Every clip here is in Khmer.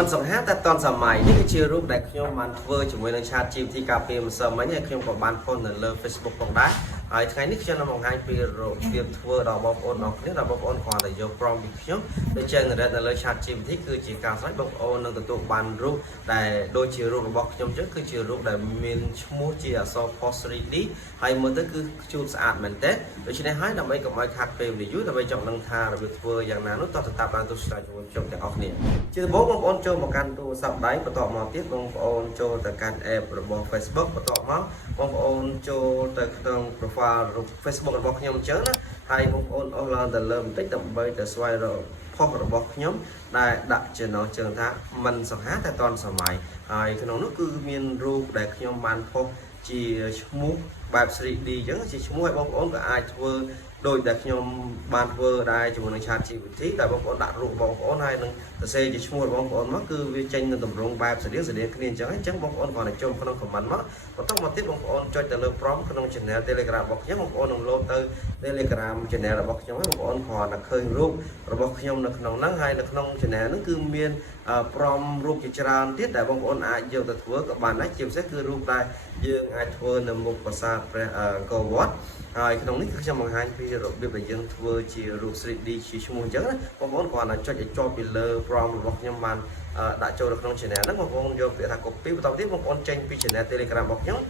มันสองห้าแต่ตอนสมัยนี่คือชื่อรูปแต่ขยมมันเวอร์จมูกในชาติจีที่กาเฟ่มันสมัยเนี่ยขยมกับบ้านคนในเลิฟเฟซบุ๊กของได้ไอ้ថ្ងៃនេះខ្ញុំនឹងបង្ហាញពីរបៀបធ្វើដល់បងប្អូនអរគ្នាដល់បងប្អូនគ្រាន់តែយក prompt ពីខ្ញុំទៅ generate នៅលើ chat GPT គឺជាការស្រេចបងប្អូននឹងទទួលបានរូបដែលដូចជារូបរបស់ខ្ញុំចឹងគឺជារូបដែលមានឈ្មោះជាអក្សរ post 3D ហើយមើលទៅគឺជូតស្អាតមែនទេដូច្នេះហើយដើម្បីកុំឲ្យខាត់ពេលវេលាយូរដើម្បីចង់ដឹងថារបៀបធ្វើយ៉ាងណានោះតោះទៅតាមបានទស្សនាជាមួយខ្ញុំទាំងអស់គ្នាជាដំបូងបងប្អូនចូលមកកាន់ទូរស័ព្ទដៃបន្ទាប់មកទៀតបងប្អូនចូលទៅកាន់ app របស់ Facebook បន្ទាប់មកបងប្អូនចូលទៅក្នុង profile Facebook របស់ខ្ញុំអញ្ចឹងណាហើយបងប្អូនអស់ឡើងទៅលើបន្តិចដើម្បីទៅស្វែងរកផុសរបស់ខ្ញុំដែលដាក់ចំណងជើងថាមិនសង្ហាតែតនសម័យហើយក្នុងនោះគឺមានរូបដែលខ្ញុំបានផុសជាឈ្មោះបែប 3D អញ្ចឹងជាឈ្មោះឲ្យបងប្អូនក៏អាចធ្វើដោយដែលខ្ញុំបានធ្វើដែរជាមួយនឹង Chat GPT តែបងប្អូនដាក់រូបបងប្អូនហើយនឹងសរសេរជាឈ្មោះរបស់បងប្អូនមកគឺវាចេញនៅទម្រង់បែបស្តៀងគ្នាអញ្ចឹងបងប្អូនគ្រាន់តែចូលក្នុង comment មកបន្តមកទៀតបងប្អូនចុចទៅលើ prompt ក្នុង channel Telegram របស់ខ្ញុំបងប្អូននឹង load ទៅ Telegram channel របស់ខ្ញុំហើយបងប្អូនគ្រាន់តែឃើញរូបរបស់ខ្ញុំនៅក្នុងហ្នឹងហើយនៅក្នុង channel ហ្នឹងគឺមាន prompt រូបជាច្រើនទៀតដែលបងប្អូនអាចយកទៅធ្វើក៏បានដែរជាពិសេសគឺរូបដែលយើងអាចធ្វើនៅមុខប្រាសាទព្រះអង្គរវត្តហើយក្នុងនេះគឺខ្ញុំបង្ហាញពីរបៀបដែលយើងធ្វើជារូប 3D ជាឈ្មោះអញ្ចឹងណាបងប្អូនគ្រាន់តែចុចឲ្យជាប់ពីលើ prompt របស់ខ្ញុំបានដាក់ចូលនៅក្នុង channel ហ្នឹងបងប្អូនយកពាក្យថា copy បន្តទៀតបងប្អូនចេញពី channel Telegram របស់ខ្ញុំ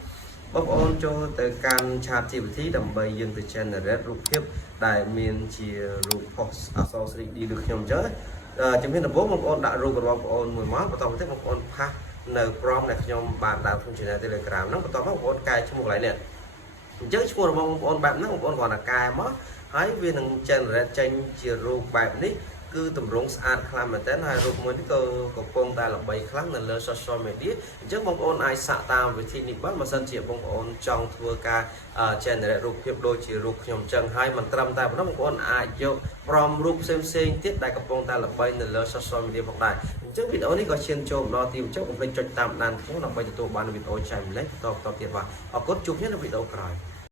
បងប្អូនចូលទៅកាន់ Chat GPT ដើម្បីយើងទៅ generate រូបភាពដែលមានជារូប post អក្សរ 3D ដូចខ្ញុំអញ្ចឹងជំហានដំបូងបងប្អូនដាក់រូបរបស់បងប្អូនមួយមកបន្តមកទៀតបងប្អូនផាសនៅ prompt ដែលខ្ញុំបានដាក់ក្នុង channel Telegram ហ្នឹងបន្តមកបងប្អូនកែឈ្មោះកន្លែងនេះអញ្ចឹងឈ្មោះរបស់បងប្អូនបែបហ្នឹងបងប្អូនគ្រាន់តែកែមកហើយវានឹង generate ចេញជារូបបែបនេះគឺតម្រង់ស្អាតខ្លាំងមែនទែនហើយរូបមួយនេះក៏កំពុងតែល្បីខ្លាំងនៅលើ social media អញ្ចឹងបងប្អូនអាចសាកតាមវិធីនេះបានបើសិនជាបងប្អូនចង់ធ្វើការ generate រូបភាពដូចជារូបខ្ញុំអញ្ចឹងហើយមិនត្រឹមតែប៉ុណ្ណោះបងប្អូនអាចយកព្រមរូបផ្សេងទៀតដែលកំពុងតែល្បីនៅលើ social media ផងដែរអញ្ចឹងវីដេអូនេះក៏ឈានចូលដល់ទីបញ្ចប់កុំភ្លេចចុចតាមដានខ្ញុំដើម្បីទទួលបានវីដេអូចែកម្លែកបន្តទៀតបាទអរគុណជួបគ្នានៅវីដេអូក្រោយ